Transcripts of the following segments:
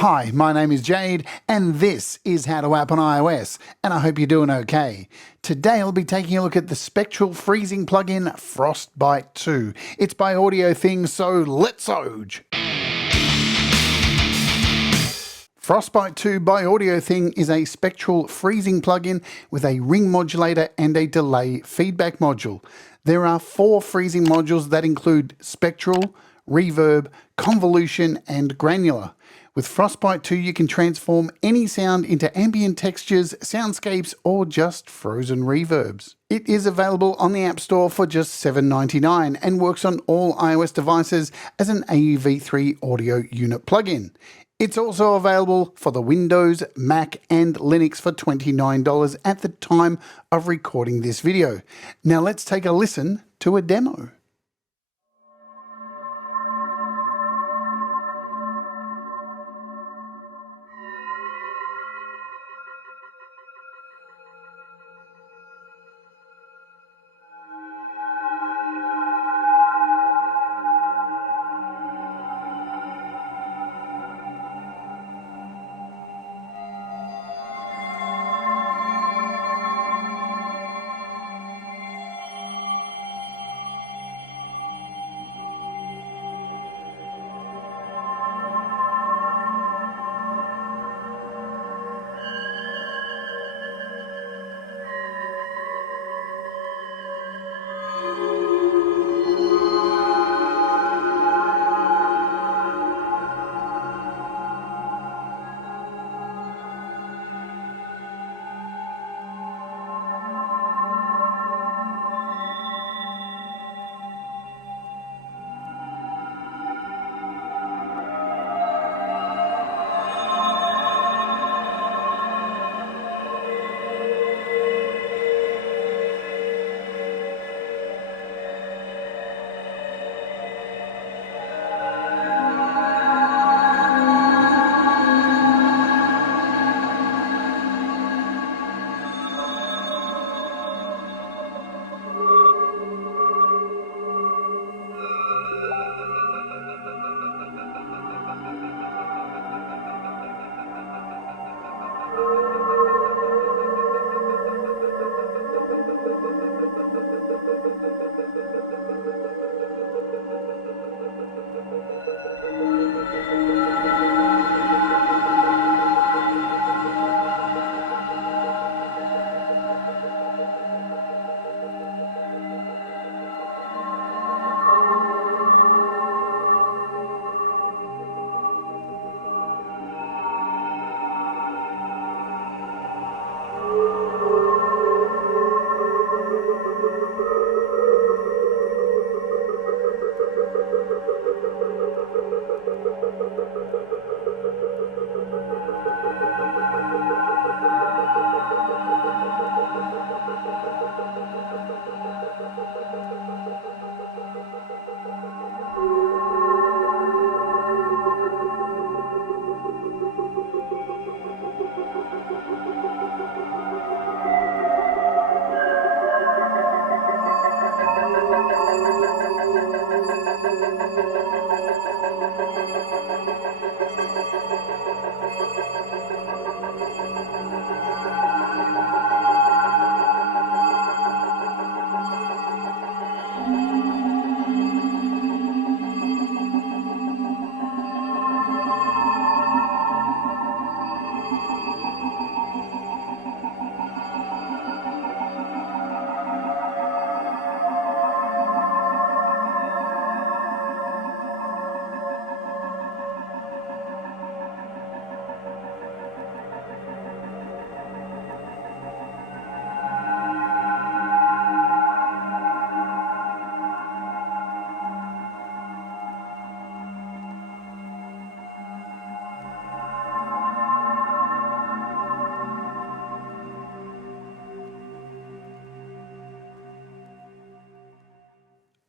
Hi, my name is Jade, and this is How to App on iOS, and I hope you're doing okay. Today I'll be taking a look at the spectral freezing plugin Frostbite 2. It's by AudioThing, so let's Oj! Frostbite 2 by AudioThing is a spectral freezing plugin with a ring modulator and a delay feedback module. There are 4 freezing modules that include spectral, reverb, convolution, and granular. With Frostbite 2, you can transform any sound into ambient textures, soundscapes, or just frozen reverbs. It is available on the App Store for just $7.99 and works on all iOS devices as an AUv3 audio unit plugin. It's also available for the Windows, Mac, and Linux for $29 at the time of recording this video. Now let's take a listen to a demo.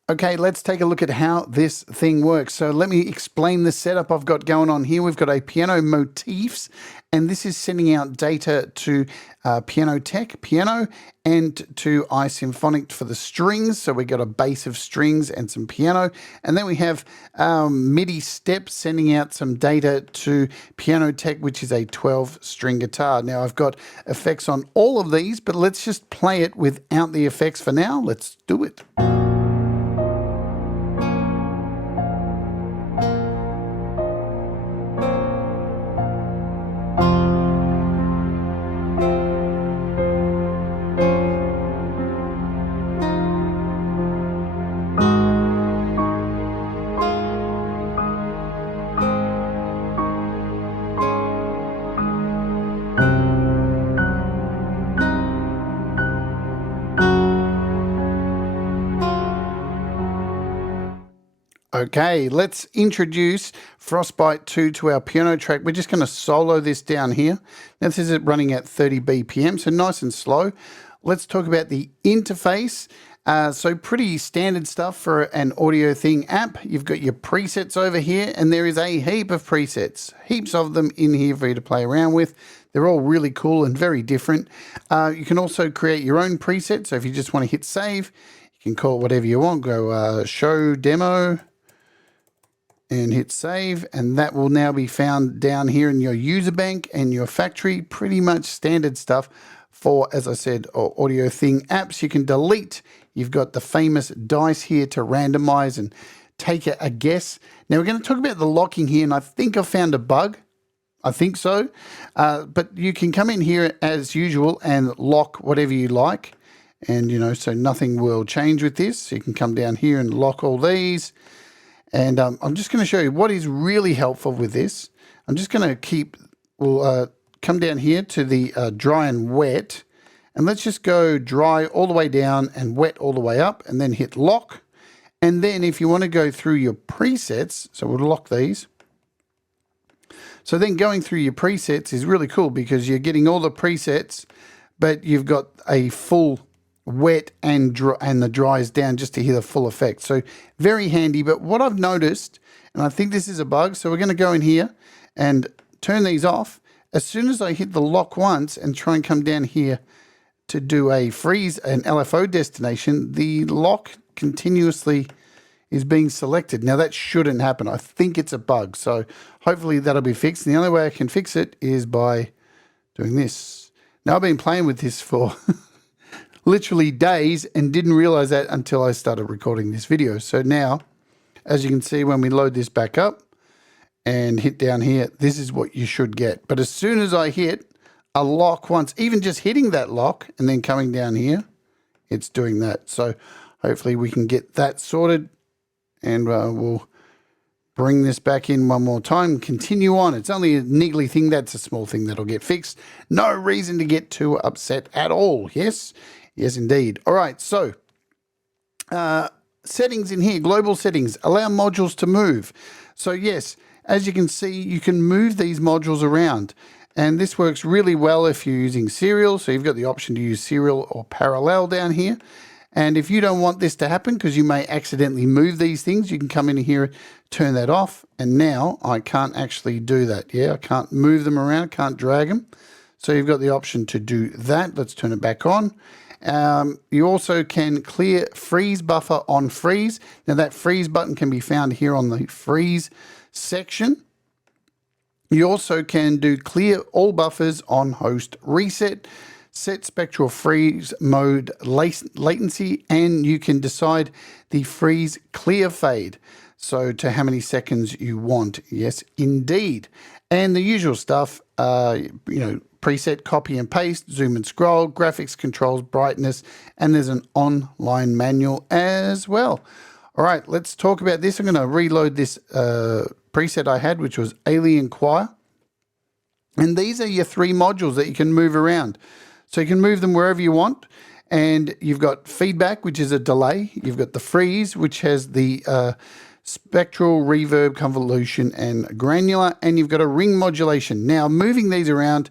Okay, let's take a look at how this thing works. So let me explain the setup I've got going on here. We've got a piano motifs, and this is sending out data to Piano Tech, piano, and to iSymphonic for the strings. So we got a bass of strings and some piano. And then we have MIDI steps sending out some data to Piano Tech, which is a 12-string guitar. Now I've got effects on all of these, but let's just play it without the effects for now. Let's do it. Okay, let's introduce Frostbite 2 to our piano track. We're just going to solo this down here. Now this is running at 30 BPM, so nice and slow. Let's talk about the interface. So pretty standard stuff for an AudioThing app. You've got your presets over here, and there is a heap of presets. Heaps of them in here for you to play around with. They're all really cool and very different. You can also create your own preset. So if you just want to hit save, you can call it whatever you want. Go show demo and hit save, and that will now be found down here in your user bank and your factory. Pretty much standard stuff for, as I said, AudioThing apps. You can delete. You've got the famous dice here to randomize and take a guess. Now we're going to talk about the locking here, and I think I found a bug. I think so. But you can come in here as usual and lock whatever you like. And, you know, so nothing will change with this. So you can come down here and lock all these. And I'm just going to show you what is really helpful with this. I'm just going to come down here to the dry and wet. And let's just go dry all the way down and wet all the way up, and then hit lock. And then if you want to go through your presets, so we'll lock these. So then going through your presets is really cool because you're getting all the presets, but you've got a full wet and dry, and the dry is down just to hear the full effect. So very handy. But what I've noticed, and I think this is a bug, so we're going to go in here and turn these off. As soon as I hit the lock once and try and come down here to do a freeze, an LFO destination, the lock continuously is being selected. Now that shouldn't happen. I think it's a bug. So hopefully that'll be fixed. And the only way I can fix it is by doing this. Now I've been playing with this for literally days and didn't realize that until I started recording this video. So now, as you can see, when we load this back up and hit down here, this is what you should get. But as soon as I hit a lock once, even just hitting that lock and then coming down here, it's doing that. So hopefully we can get that sorted, and we'll bring this back in one more time, continue on. It's only a niggly thing. That's a small thing that'll get fixed. No reason to get too upset at all. Yes, yes indeed. All right, so settings in here, global settings, allow modules to move. So yes, as you can see, you can move these modules around. And this works really well if you're using serial. So you've got the option to use serial or parallel down here. And if you don't want this to happen because you may accidentally move these things, you can come in here, turn that off. And now I can't actually do that. Yeah, I can't move them around, can't drag them. So you've got the option to do that. Let's turn it back on. You also can clear freeze buffer on freeze. Now that freeze button can be found here on the freeze section. You also can do clear all buffers on host reset, set spectral freeze mode latency, and you can decide the freeze clear fade. So to how many seconds you want. Yes, indeed. And the usual stuff, preset copy and paste, zoom and scroll, graphics controls, brightness, and there's an online manual as well. All right, let's talk about this. I'm going to reload this preset I had, which was Alien Choir. And these are your three modules that you can move around. So you can move them wherever you want. And you've got feedback, which is a delay. You've got the freeze, which has the spectral, reverb, convolution, and granular. And you've got a ring modulation. Now, moving these around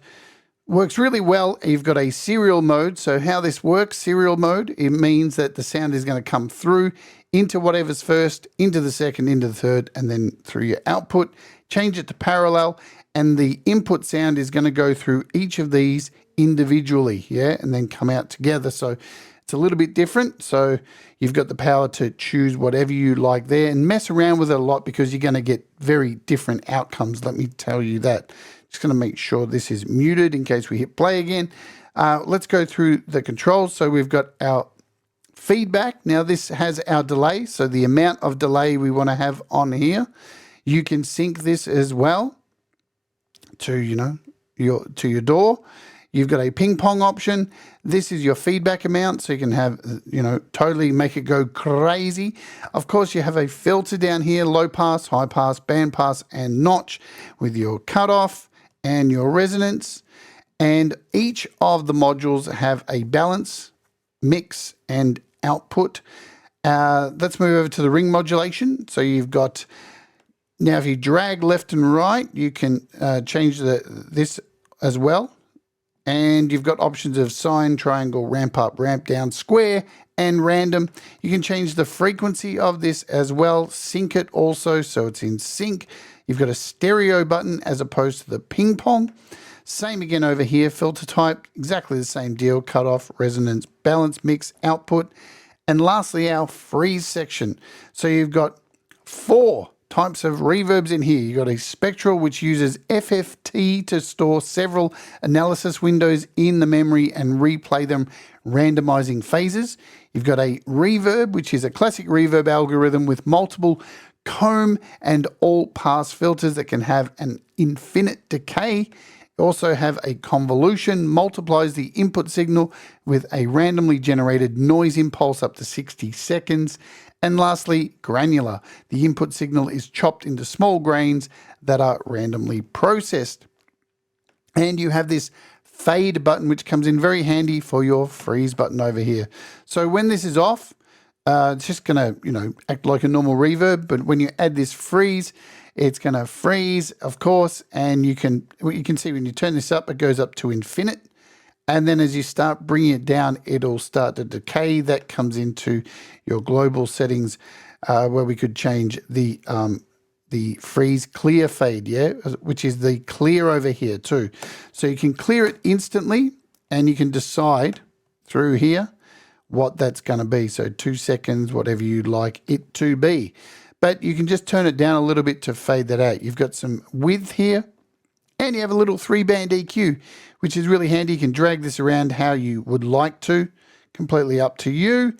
works really well. You've got a serial mode. So how this works, serial mode, it means that the sound is going to come through into whatever's first, into the second, into the third, and then through your output. Change it to parallel, and the input sound is going to go through each of these individually, yeah, and then come out together. So it's a little bit different. So you've got the power to choose whatever you like there and mess around with it a lot, because you're going to get very different outcomes. Let me tell you that. Just going to make sure this is muted in case we hit play again. Let's go through the controls. So we've got our feedback. Now this has our delay. So the amount of delay we want to have on here. You can sync this as well to, your DAW. You've got a ping pong option. This is your feedback amount, so you can have, totally make it go crazy. Of course, you have a filter down here, low pass, high pass, band pass, and notch with your cutoff and your resonance. And each of the modules have a balance, mix, and output. Let's move over to the ring modulation. So you've got, now if you drag left and right, you can change this as well. And you've got options of sine, triangle, ramp up, ramp down, square, and random. You can change the frequency of this as well, sync it also so it's in sync. You've got a stereo button as opposed to the ping pong. Same again over here, filter type, exactly the same deal, cutoff, resonance, balance, mix, output. And lastly, our freeze section. So you've got 4 types of reverbs in here. You've got a spectral, which uses FFT to store several analysis windows in the memory and replay them, randomizing phases. You've got a reverb, which is a classic reverb algorithm with multiple comb and all pass filters that can have an infinite decay. You also have a convolution, multiplies the input signal with a randomly generated noise impulse up to 60 seconds. And lastly, granular. The input signal is chopped into small grains that are randomly processed. And you have this fade button, which comes in very handy for your freeze button over here. So when this is off, it's just going to, act like a normal reverb. But when you add this freeze, it's going to freeze, of course. And you can see when you turn this up, it goes up to infinite. And then as you start bringing it down, it'll start to decay. That comes into your global settings where we could change the freeze clear fade, yeah, which is the clear over here too. So you can clear it instantly and you can decide through here what that's going to be. So 2 seconds, whatever you'd like it to be. But you can just turn it down a little bit to fade that out. You've got some width here. And you have a little 3-band EQ, which is really handy. You can drag this around how you would like to, completely up to you.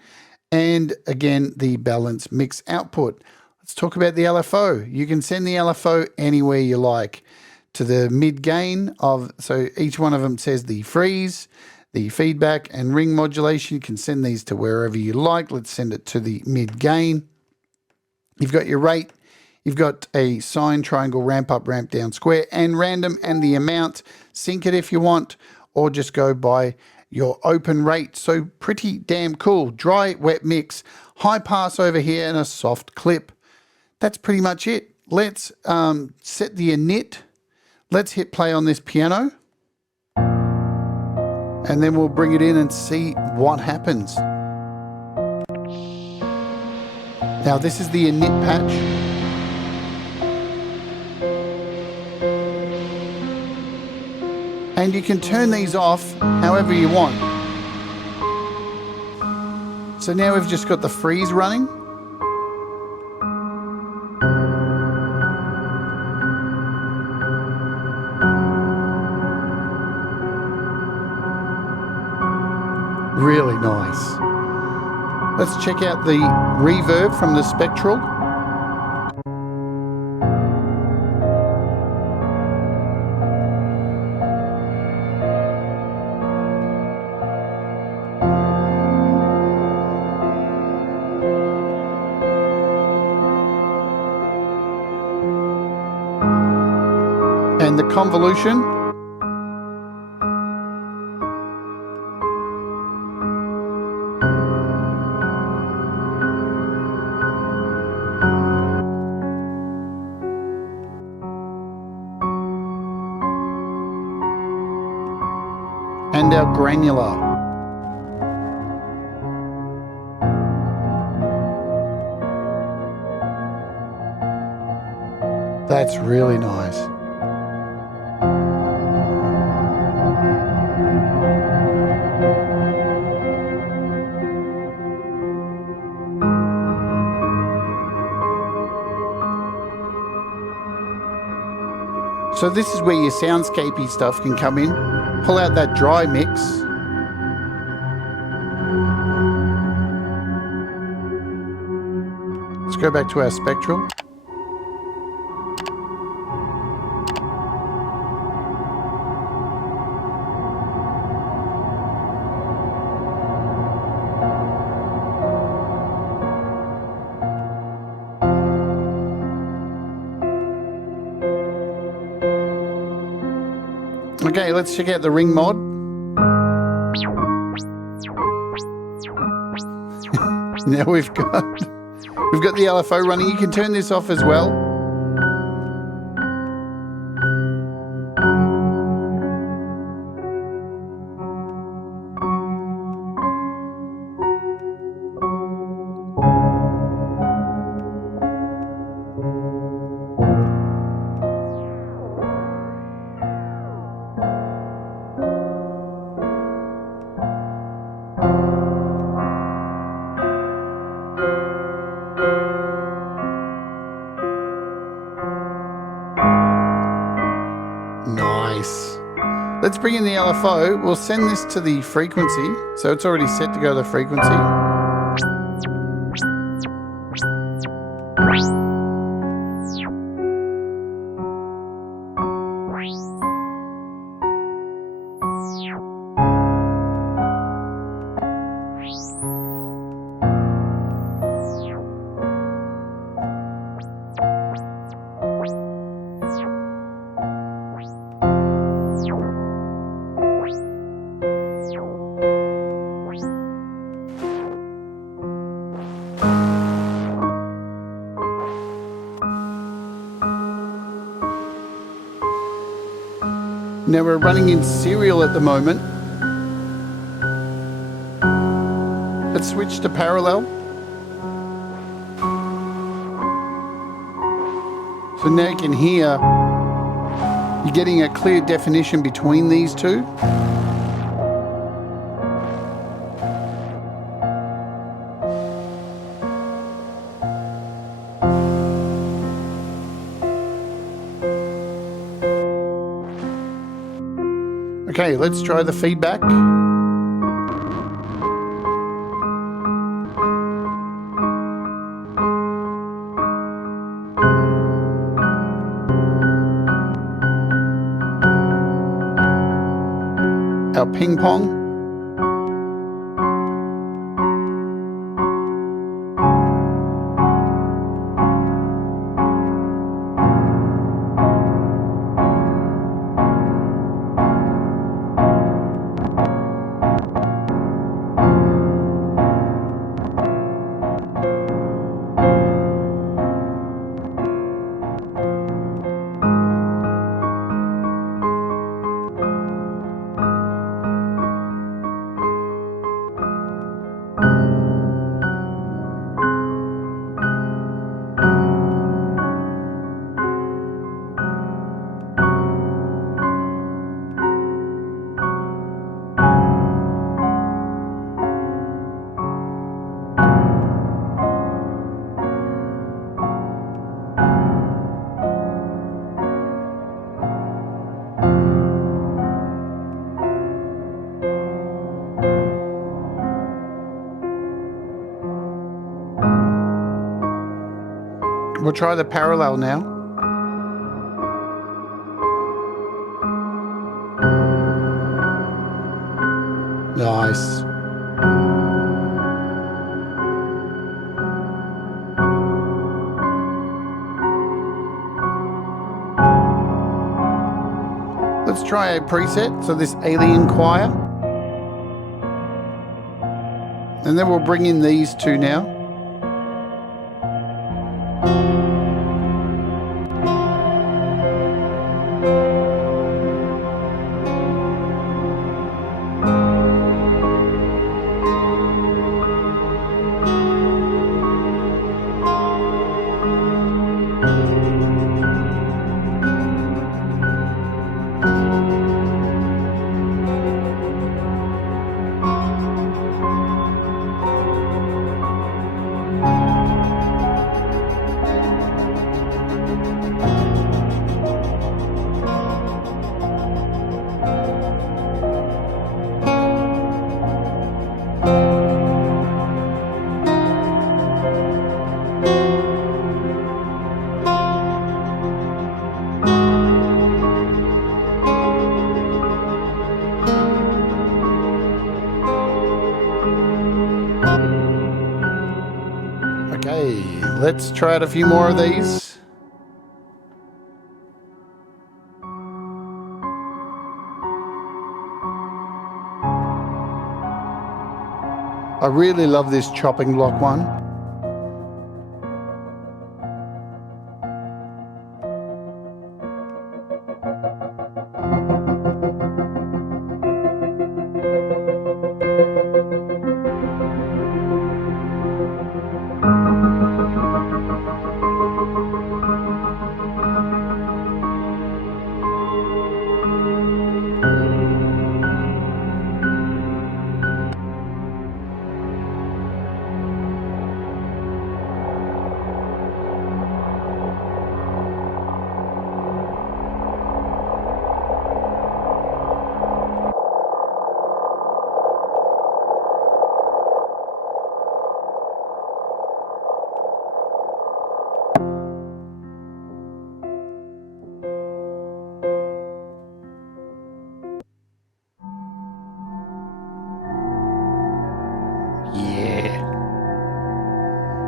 And again, the balance mix output. Let's talk about the LFO. You can send the LFO anywhere you like to the mid gain of, so each one of them says the freeze, the feedback, and ring modulation. You can send these to wherever you like. Let's send it to the mid gain. You've got your rate. You've got a sine, triangle, ramp up, ramp down, square, and random, and the amount. Sync it if you want, or just go by your open rate. So pretty damn cool. Dry, wet mix, high pass over here, and a soft clip. That's pretty much it. Let's set the init. Let's hit play on this piano. And then we'll bring it in and see what happens. Now this is the init patch. And you can turn these off however you want. So now we've just got the freeze running. Really nice. Let's check out the reverb from the spectral. And the convolution. And our granular. That's really nice. So this is where your soundscapey stuff can come in. Pull out that dry mix. Let's go back to our spectral. Okay, let's check out the ring mod. Now we've got the LFO running. You can turn this off as well. Nice. Let's bring in the LFO. We'll send this to the frequency. So it's already set to go to the frequency. Now we're running in serial at the moment. Let's switch to parallel. So now you can hear, you're getting a clear definition between these two. Okay, let's try the feedback. Our ping pong. We'll try the parallel now. Nice. Let's try a preset, so this alien choir. And then we'll bring in these two now. let's try out a few more of these. I really love this chopping block one.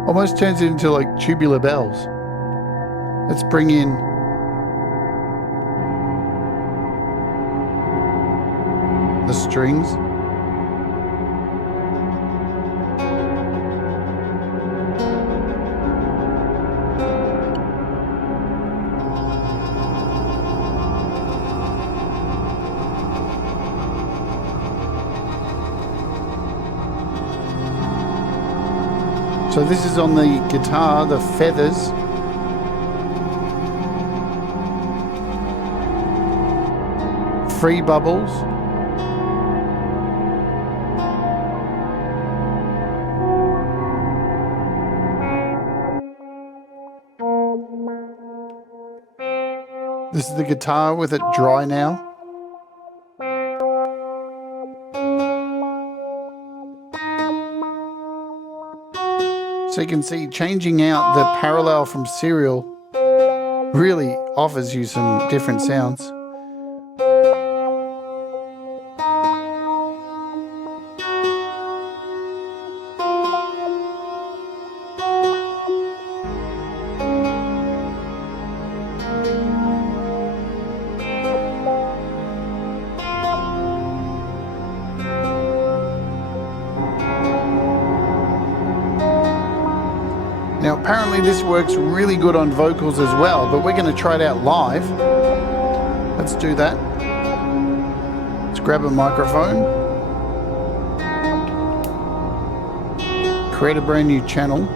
Almost turns it into like tubular bells. Let's bring in the strings. So this is on the guitar, the feathers. Free bubbles. This is the guitar with it dry now. So you can see changing out the parallel from serial really offers you some different sounds. Now apparently this works really good on vocals as well, but we're going to try it out live. Let's do that. Let's grab a microphone. Create a brand new channel.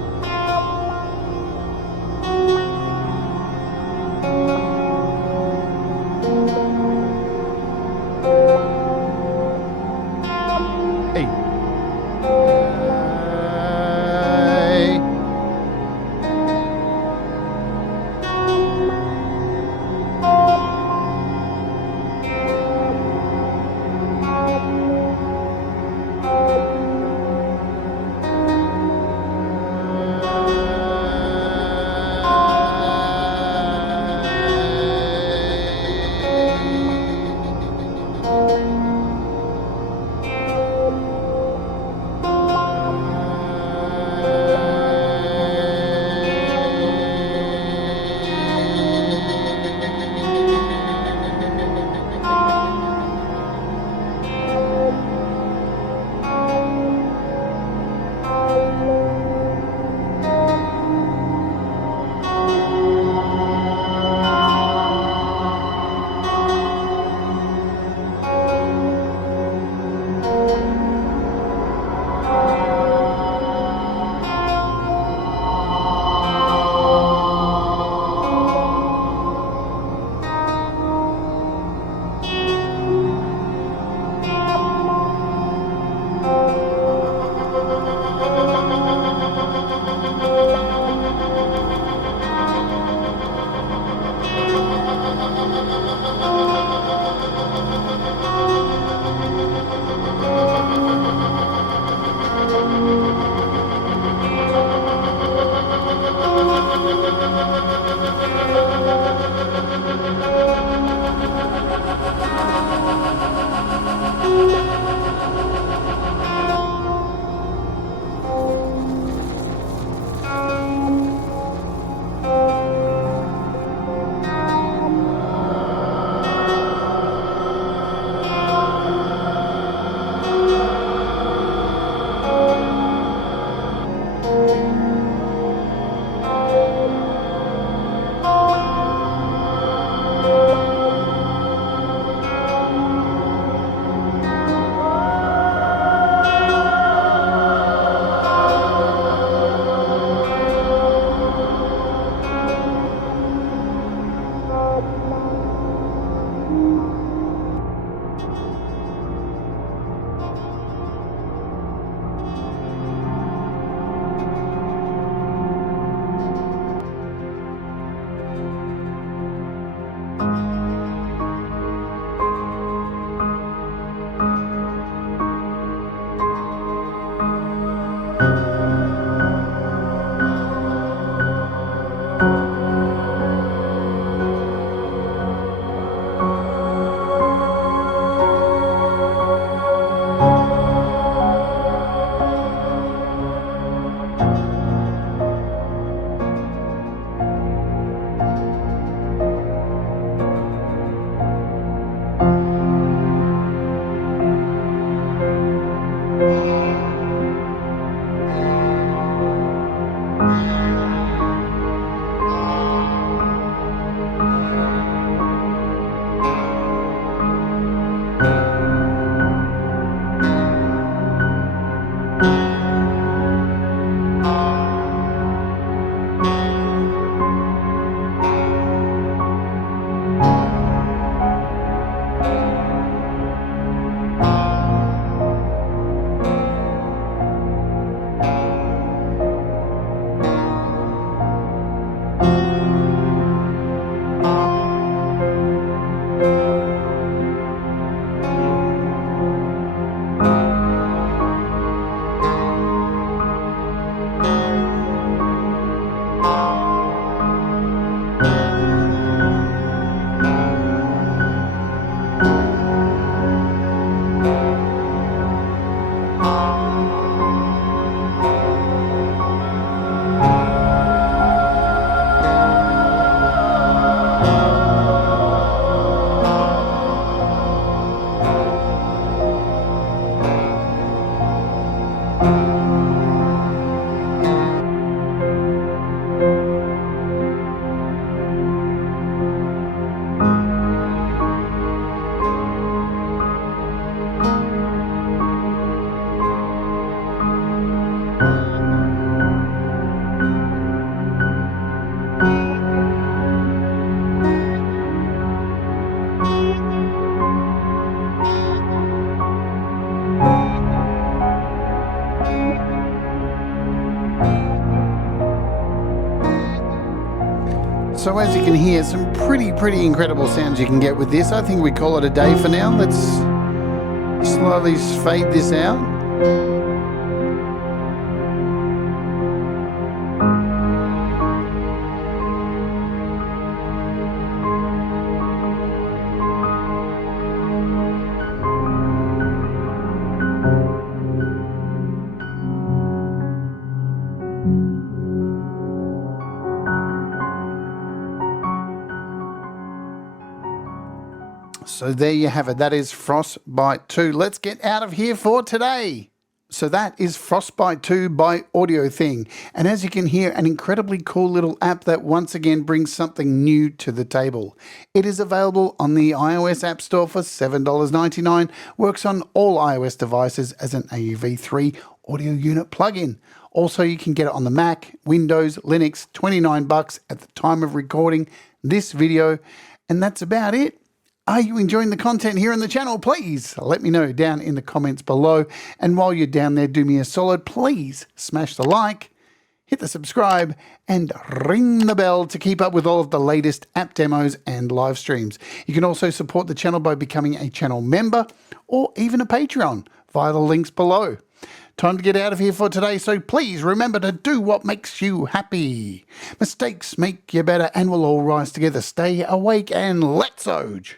So as you can hear, some pretty incredible sounds you can get with this. I think we call it a day for now. Let's slowly fade this out. So there you have it. That is Frostbite 2. Let's get out of here for today. So that is Frostbite 2 by AudioThing. And as you can hear, an incredibly cool little app that once again brings something new to the table. It is available on the iOS App Store for $7.99, works on all iOS devices as an AUv3 audio unit plugin. Also, you can get it on the Mac, Windows, Linux, $29 at the time of recording this video. And that's about it. Are you enjoying the content here on the channel? Please let me know down in the comments below. And while you're down there, do me a solid. Please smash the like, hit the subscribe, and ring the bell to keep up with all of the latest app demos and live streams. You can also support the channel by becoming a channel member or even a Patreon via the links below. Time to get out of here for today, so please remember to do what makes you happy. Mistakes make you better, and we'll all rise together. Stay awake and let's Oj!